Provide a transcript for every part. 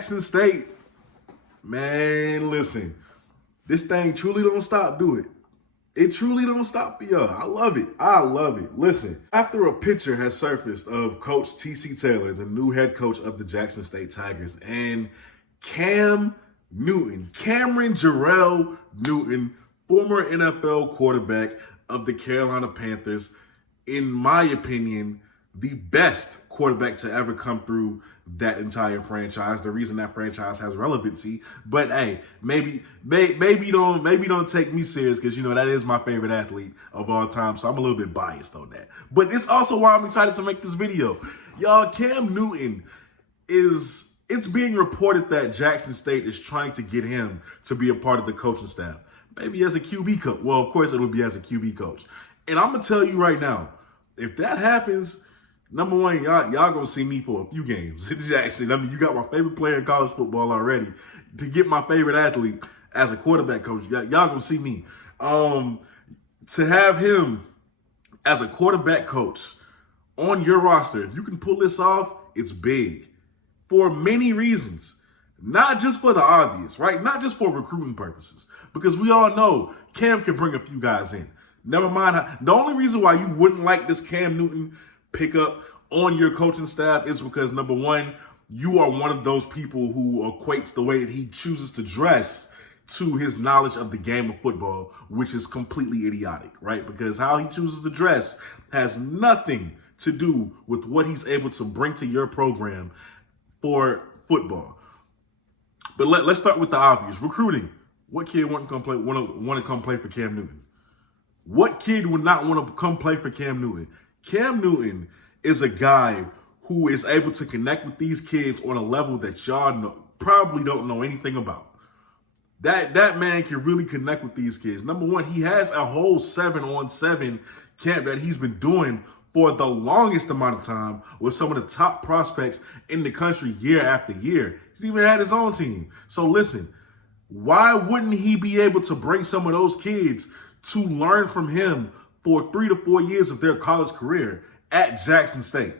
Jackson State, man, listen, this thing truly don't stop, do it. It truly don't stop for y'all. I love it. I love it. Listen, after a picture has surfaced of Coach T.C. Taylor, the new head coach of the Jackson State Tigers, and Cameron Jarrell Newton, former NFL quarterback of the Carolina Panthers, in my opinion, the best quarterback to ever come through that entire franchise. The reason that franchise has relevancy, but hey, maybe don't take me serious because that is my favorite athlete of all time. So I'm a little bit biased on that. But it's also why I'm excited to make this video, y'all. Cam Newton it's being reported that Jackson State is trying to get him to be a part of the coaching staff. Maybe as a QB coach. Well, of course it would be as a QB coach. And I'm gonna tell you right now, if that happens, number one, y'all gonna see me for a few games in Jackson. I mean, you got my favorite player in college football already. To get my favorite athlete as a quarterback coach, y'all gonna see me. To have him as a quarterback coach on your roster, if you can pull this off, it's big. For many reasons. Not just for the obvious, right? Not just for recruiting purposes. Because we all know Cam can bring a few guys in. Never mind. The only reason why you wouldn't like this Cam Newton pickup on your coaching staff is because, number one, you are one of those people who equates the way that he chooses to dress to his knowledge of the game of football, which is completely idiotic, right? Because how he chooses to dress has nothing to do with what he's able to bring to your program for football. But let's start with the obvious. Recruiting. What kid want to come play for Cam Newton? What kid would not want to come play for Cam Newton? Cam Newton is a guy who is able to connect with these kids on a level that y'all probably don't know anything about. That man can really connect with these kids. Number one, he has a whole 7-on-7 camp that he's been doing for the longest amount of time with some of the top prospects in the country year after year. He's even had his own team. So listen, why wouldn't he be able to bring some of those kids to learn from him for 3 to 4 years of their college career at Jackson State?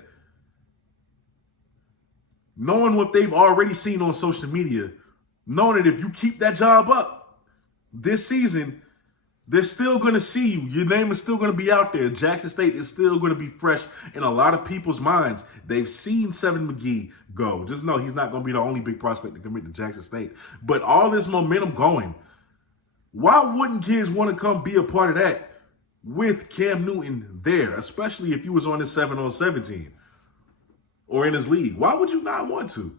Knowing what they've already seen on social media, knowing that if you keep that job up this season, they're still going to see you. Your name is still going to be out there. Jackson State is still going to be fresh in a lot of people's minds. They've seen Seven McGee go. Just know he's not going to be the only big prospect to commit to Jackson State. But all this momentum going, why wouldn't kids want to come be a part of that with Cam Newton there, especially if you was on his 7-on-7 team or in his league? Why would you not want to?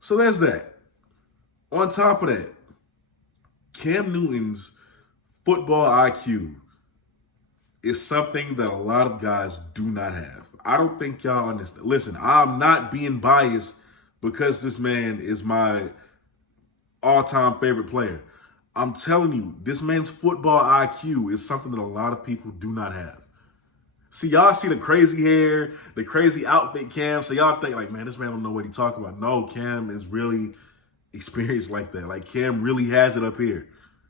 So there's that. On top of that, Cam Newton's football IQ is something that a lot of guys do not have. I don't think y'all understand. Listen, I'm not being biased because this man is my all-time favorite player. I'm telling you, this man's football IQ is something that a lot of people do not have. See, y'all see the crazy hair, the crazy outfit Cam, so y'all think like, man, this man don't know what he's talking about. No, Cam is really experienced like that. Like, Cam really has it up here.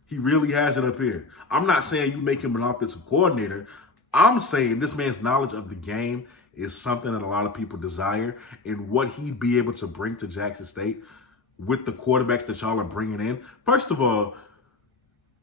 He really has it up here. I'm not saying you make him an offensive coordinator. I'm saying this man's knowledge of the game is something that a lot of people desire, and what he'd be able to bring to Jackson State with the quarterbacks that y'all are bringing in. First of all,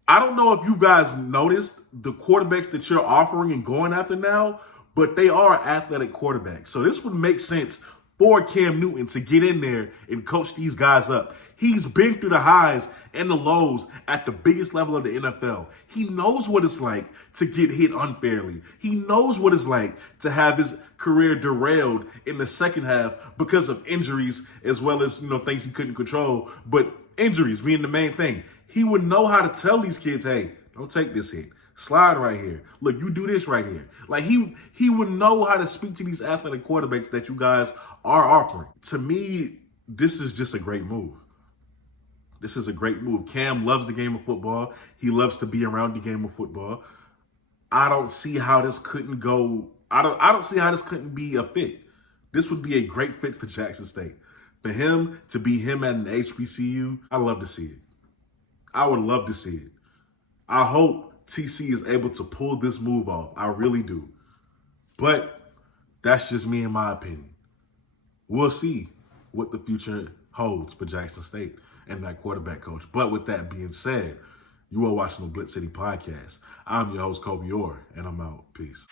I don't know if you guys noticed the quarterbacks that you're offering and going after now, but they are athletic quarterbacks. So this would make sense for Cam Newton to get in there and coach these guys up. He's been through the highs and the lows at the biggest level of the NFL. He knows what it's like to get hit unfairly. He knows what it's like to have his career derailed in the second half because of injuries, as well as, things he couldn't control, but injuries being the main thing. He would know how to tell these kids, hey, don't take this hit. Slide right here. Look, you do this right here. Like, he would know how to speak to these athletic quarterbacks that you guys are offering. To me, this is just a great move. This is a great move. Cam loves the game of football. He loves to be around the game of football. I don't see how this couldn't go. I don't see how this couldn't be a fit. This would be a great fit for Jackson State. For him to be him at an HBCU, I'd love to see it. I would love to see it. I hope TC is able to pull this move off. I really do. But that's just me in my opinion. We'll see. what the future holds for Jackson State and that quarterback coach. But with that being said, you are watching the BlitzCity Podcast. I'm your host, Kobe Orr, and I'm out. Peace.